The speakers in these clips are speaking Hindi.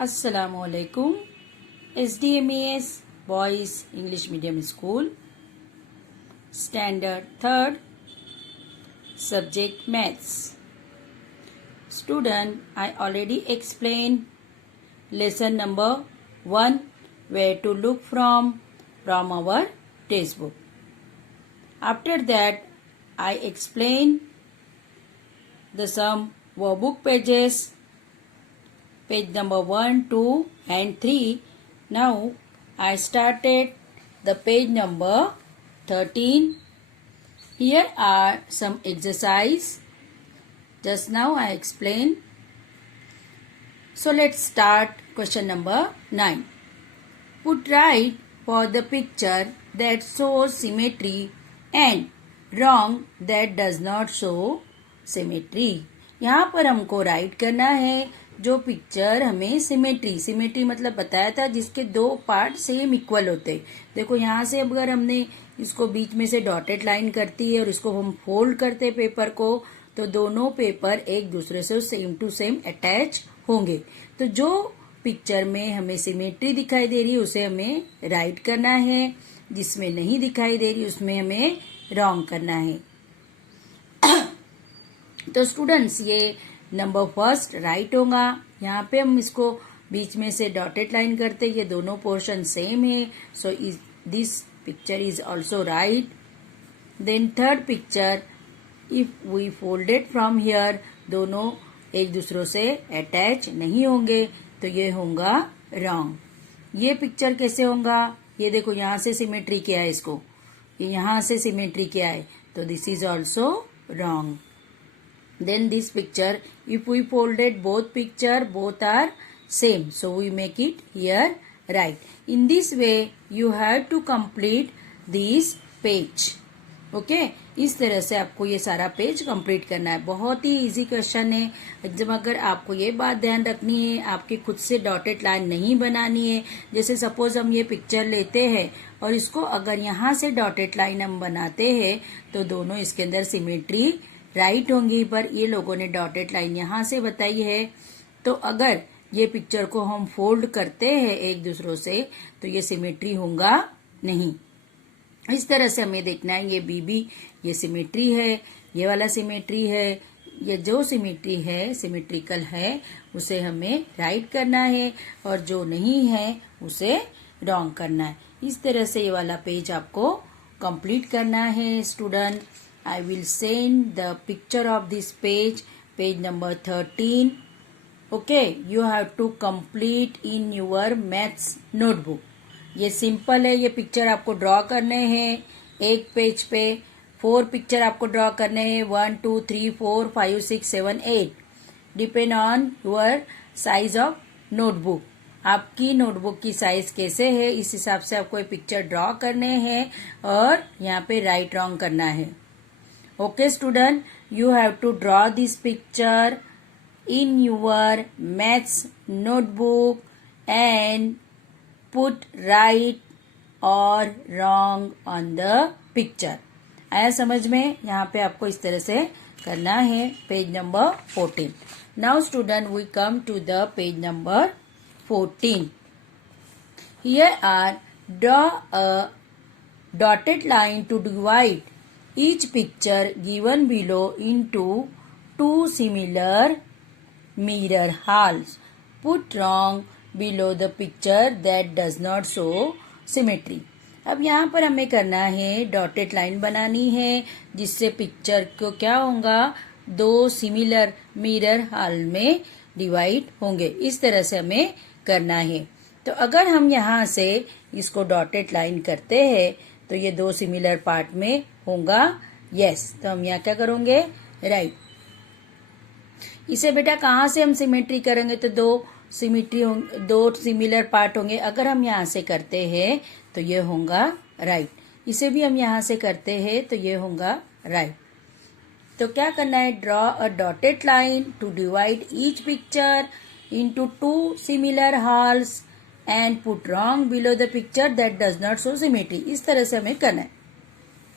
Assalamualaikum. SDMAS Boys English Medium School, Standard 3rd, Subject Maths. Student, I already explained lesson number 1, where to look from our textbook. After that, I explained the some workbook pages, page number 1, 2 and 3. Now I started the page number 13. Here are some exercise. Just now I explained. So let's start question number 9. Put right for the picture that shows symmetry and wrong that does not show symmetry. यहाँ पर हमको राइट करना है जो पिक्चर हमें सिमेट्री मतलब बताया था जिसके दो पार्ट सेम इक्वल होते हैं. देखो यहाँ से अगर हमने इसको बीच में से डॉटेड लाइन करती है और इसको हम फोल्ड करते पेपर को, तो दोनों पेपर एक दूसरे से सेम टू सेम अटैच होंगे. तो जो पिक्चर में हमें सिमेट्री दिखाई दे रही है उसे हमें राइट करना है, जिसमें नहीं दिखाई दे रही उसमें हमें रॉन्ग करना है. तो स्टूडेंट्स, ये नंबर फर्स्ट राइट होगा. यहाँ पे हम इसको बीच में से डॉटेड लाइन करते, ये दोनों पोर्शन सेम है, so this picture is also right. Then third picture, if we folded from here, दोनों एक दूसरों से अटैच नहीं होंगे, तो ये होगा रॉन्ग. ये पिक्चर कैसे होगा? ये देखो यहाँ से सिमेट्री क्या है, इसको ये यहाँ से सिमेट्री क्या है, तो this is also wrong. Then this picture, if we folded both picture, both are same, so we make it here right. In this way you have to complete this page. Okay, इस तरह से आपको ये सारा पेज कंप्लीट करना है. बहुत ही इजी क्वेश्चन है. जब अगर आपको ये बात ध्यान रखनी है, आपके खुद से डॉटेड लाइन नहीं बनानी है. जैसे सपोज हम ये पिक्चर लेते हैं और इसको अगर यहाँ से डॉटेड लाइन हम बनाते हैं, तो दोनों इसके अंदर सिमेट्री राइट होंगी. पर ये लोगों ने डॉटेड लाइन यहाँ से बताई है, तो अगर ये पिक्चर को हम फोल्ड करते हैं एक दूसरों से, तो ये सिमेट्री होगा नहीं. इस तरह से हमें देखना है. ये बीबी ये सिमेट्री है, ये वाला सिमेट्री है. ये जो सिमेट्री है, सिमेट्रिकल है, उसे हमें राइट करना है, और जो नहीं है उसे रॉन्ग करना है. इस तरह से ये वाला पेज आपको कंप्लीट करना है. Student, I will send the picture of this page, page number 13. Okay, you have to complete in your maths notebook. ये सिंपल है. ये पिक्चर आपको ड्रॉ करने हैं एक पेज पे. 4 पिक्चर आपको ड्रॉ करने हैं, 1 2 3 4 5 6 7 8, depend on your size of notebook. आपकी नोटबुक की साइज कैसे है, इस हिसाब से आपको ये पिक्चर ड्रॉ करने हैं और यहाँ पे राइट रॉन्ग करना है. Okay student, you have to draw this picture in your maths notebook and put right or wrong on the picture. आया समझ में? यहाँ पे आपको इस तरह से करना है. Page number 14. Now student, we come to the page number 14. Here are draw a dotted line to divide each picture given below into 2 similar mirror holes. Put wrong below the picture that does not show symmetry. अब यहाँ पर हमें करना है, डॉटेड लाइन बनानी है जिससे पिक्चर को क्या होगा, 2 सिमिलर मिरर हॉल में डिवाइड होंगे. इस तरह से हमें करना है. तो अगर हम यहाँ से इसको डॉटेड लाइन करते हैं, तो ये 2 सिमिलर पार्ट में होगा. यस, तो हम यहाँ क्या करेंगे, राइट. इसे बेटा कहाँ से हम सिमेट्री करेंगे, तो 2 सिमिलर पार्ट होंगे. अगर हम यहाँ से करते हैं तो ये होगा राइट. इसे भी हम यहाँ से करते हैं तो ये होगा राइट. तो क्या करना है, draw a dotted line to divide each picture into 2 similar halves and put wrong below the picture that does not show symmetry. इस तरह से हमें करना है.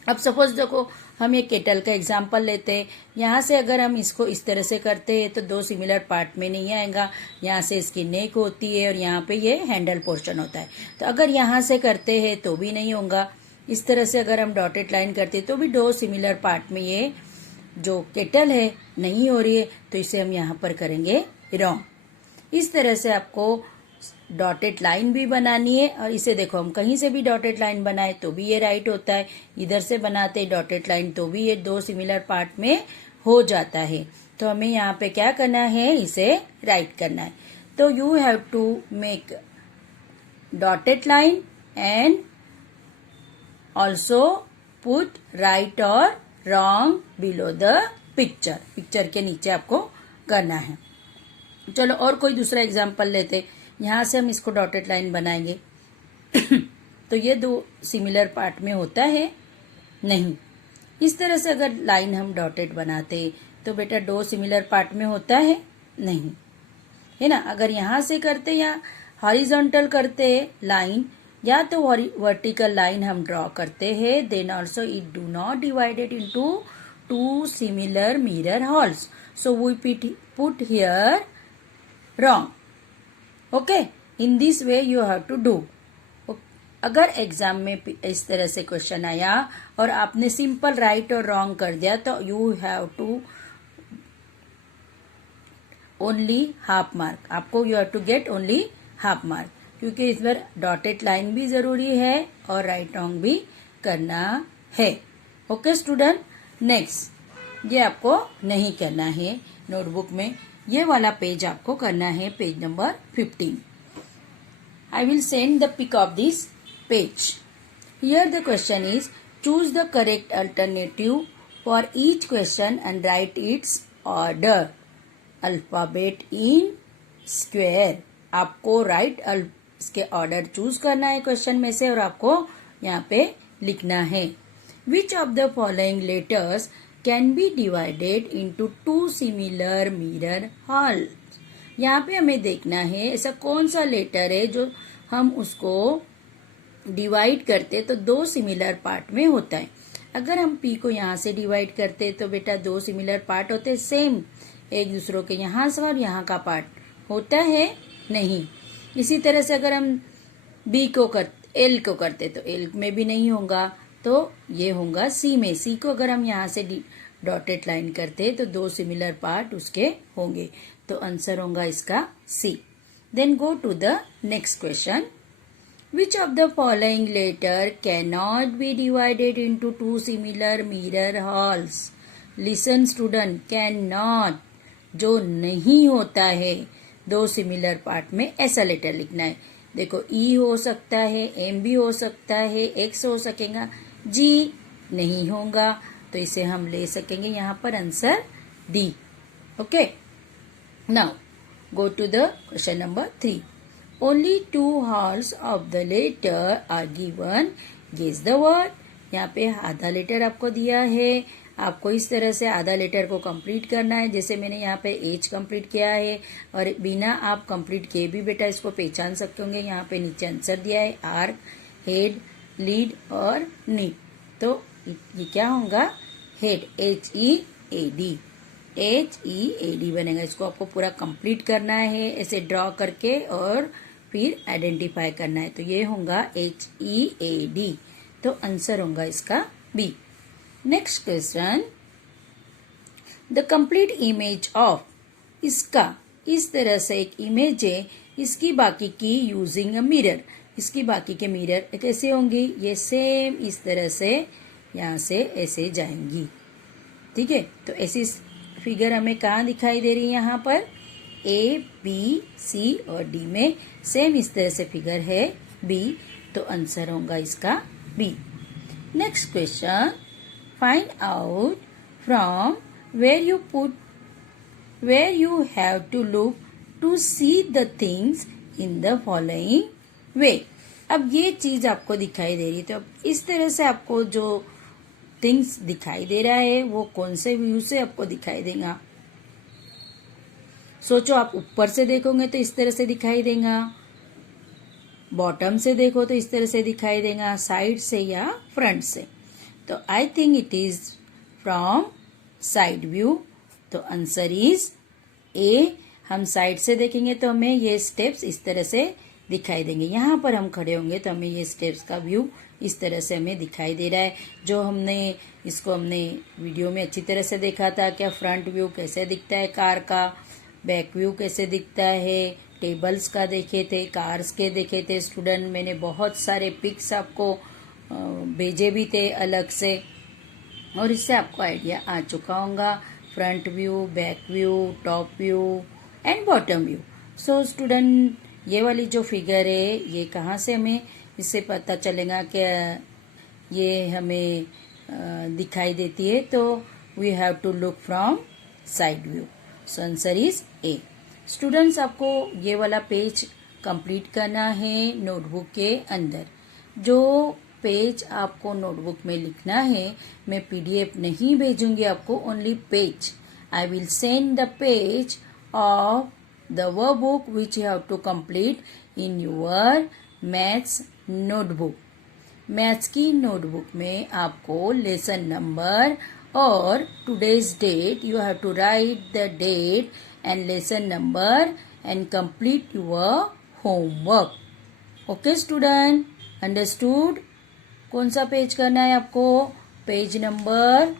अब सपोज देखो हम ये केटल का एग्जाम्पल लेते हैं। यहाँ से अगर हम इसको इस तरह से करते हैं तो दो सिमिलर पार्ट में नहीं आएगा। यहाँ से इसकी नेक होती है और यहाँ पे ये हैंडल पोर्शन होता है। तो अगर यहाँ से करते हैं तो भी नहीं होगा। इस तरह से अगर हम डॉटेड लाइन करते हैं तो भी दो सिमिलर पार्ट में ये जो केटल है नहीं हो रही है, तो इसे हम यहाँ पर करेंगे रॉन्ग। इस तरह से आपको डॉटेड लाइन भी बनानी है। और इसे देखो, हम कहीं से भी डॉटेड लाइन बनाए तो भी ये राइट होता है, इधर से बनाते डॉटेड लाइन तो भी ये दो सिमिलर पार्ट में हो जाता है। तो हमें यहाँ पे क्या करना है, इसे राइट करना है। तो you have to make dotted line and also put right और wrong below the picture. Picture के नीचे आपको करना है। चलो और कोई दूसरा एग्जाम्पल लेते। यहाँ से हम इसको डॉटेड लाइन बनाएंगे तो ये दो सिमिलर पार्ट में होता है नहीं। इस तरह से अगर लाइन हम डॉटेड बनाते तो बेटा दो सिमिलर पार्ट में होता है नहीं, है ना। अगर यहाँ से करते या हॉरिजॉन्टल करते लाइन या तो वर्टिकल लाइन हम ड्रॉ करते हैं, then also it do not divided into two similar mirror halves, so we put here wrong. Okay, in this way you have to do. अगर एग्जाम में इस तरह से क्वेश्चन आया और आपने सिंपल राइट और रॉन्ग कर दिया तो you have to only half mark. आपको you have to get only half mark, क्योंकि इस बार डॉटेड लाइन भी जरूरी है और राइट रॉन्ग भी करना है। ओके स्टूडेंट, नेक्स्ट ये आपको नहीं करना है नोटबुक में। ये वाला पेज आपको करना है, page number 15। I will send the pic of this page. Here the question is choose the correct alternative for each question and write its order alphabet in square. आपको राइट इसके ऑर्डर चूज करना है क्वेश्चन में से और आपको यहाँ पे लिखना है। विच of the following letters can be divided into two similar mirror hall. यहाँ पे हमें देखना है ऐसा कौन सा लेटर है जो हम उसको डिवाइड करते तो दो सिमिलर पार्ट में होता है। अगर हम पी को यहाँ से डिवाइड करते तो बेटा दो सिमिलर पार्ट होते सेम, एक दूसरों के यहाँ से और यहाँ का पार्ट होता है नहीं। इसी तरह से अगर हम बी को एल को करते तो एल में भी नहीं होगा, तो ये होगा सी में। सी को अगर हम यहाँ से डॉटेड लाइन करते तो दो सिमिलर पार्ट उसके होंगे, तो आंसर होगा इसका C. Then go to the next question. Which of the following letter can not be divided into two similar mirror halves. Listen student, can not जो नहीं होता है दो सिमिलर पार्ट में, ऐसा लेटर लिखना है। देखो ई हो सकता है, एम भी हो सकता है, एक्स हो सकेगा, जी नहीं होगा, तो इसे हम ले सकेंगे यहाँ पर answer D. Okay, now go to the question number 3। Only two halves of the letter are given, guess the word. यहाँ पे आधा लेटर आपको दिया है, आपको इस तरह से आधा लेटर को कंप्लीट करना है। जैसे मैंने यहाँ पे एच कंप्लीट किया है और बिना आप कंप्लीट किए भी बेटा इसको पहचान सकते होंगे। यहाँ पे नीचे आंसर दिया है आर्क, हेड, लीड और नीड। तो ये क्या होगा, हेड, HEAD, HEAD बनेगा। इसको आपको पूरा कंप्लीट करना है ऐसे ड्रॉ करके और फिर आइडेंटिफाई करना है। तो ये होगा HEAD, तो आंसर होगा इसका B. Next question, the complete image of. इसका इस तरह से एक इमेज है, इसकी बाकी की यूजिंग अ मिरर। इसकी बाकी के मिरर कैसे होंगी, ये सेम इस तरह से यहाँ से ऐसे जाएंगी। ठीक है, तो ऐसी फिगर हमें कहाँ दिखाई दे रही है, यहाँ पर A, B, C और D में सेम इस तरह से फिगर है B, तो आंसर होगा इसका B। Next question, find out from where you have to look to see the things in the following way। अब ये चीज आपको दिखाई दे रही है, तो अब इस तरह से आपको जो थिंग्स दिखाई दे रहा है वो कौन से व्यू से आपको दिखाई देगा। सोचो, आप ऊपर से देखोगे तो इस तरह से दिखाई देगा, बॉटम से देखो तो इस तरह से दिखाई देगा, साइड से या फ्रंट से। तो I think it is from side view. तो आंसर इज ए। हम साइड से देखेंगे तो हमें ये स्टेप्स इस तरह से दिखाई देंगे। यहाँ पर हम खड़े होंगे तो हमें ये स्टेप्स का व्यू इस तरह से हमें दिखाई दे रहा है। जो हमने वीडियो में अच्छी तरह से देखा था, क्या फ्रंट व्यू कैसे दिखता है कार का, बैक व्यू कैसे दिखता है, टेबल्स का देखे थे, कार्स के देखे थे स्टूडेंट। मैंने बहुत सारे पिक्स आपको भेजे भी थे अलग से, और इससे आपको आइडिया आ चुका होगा front view, back view, top view and bottom view. So student, ये वाली जो फिगर है ये कहाँ से हमें इससे पता चलेगा कि ये हमें दिखाई देती है? तो we have to look from side view. So answer is A. Students, आपको ये वाला पेज कंप्लीट करना है नोटबुक के अंदर। जो पेज आपको नोटबुक में लिखना है, मैं पीडीएफ नहीं भेजूंगी आपको, only page. I will send the page of the workbook which you have to complete in your maths notebook. Maths की नोटबुक में आपको लेसन नंबर और today's date, you have to write the date and lesson number and complete your homework. Okay student, understood? कौन सा पेज करना है आपको? पेज नंबर,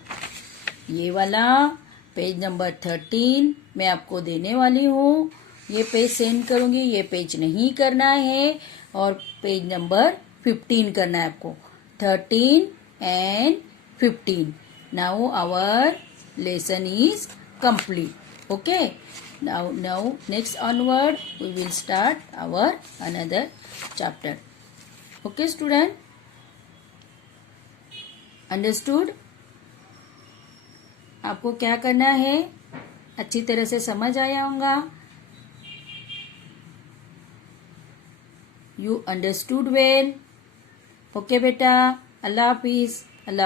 ये वाला पेज नंबर 13 मैं आपको देने वाली हूँ। ये पेज सेंड करूंगी, ये पेज नहीं करना है। और पेज नंबर 15 करना है आपको, 13 and 15। Now our lesson is complete. Okay, now next onward we will start our another chapter. Okay student, understood? आपको क्या करना है अच्छी तरह से समझ आया होगा। You understood well? ओके बेटा, अल्लाह हाफिज। अल्लाह।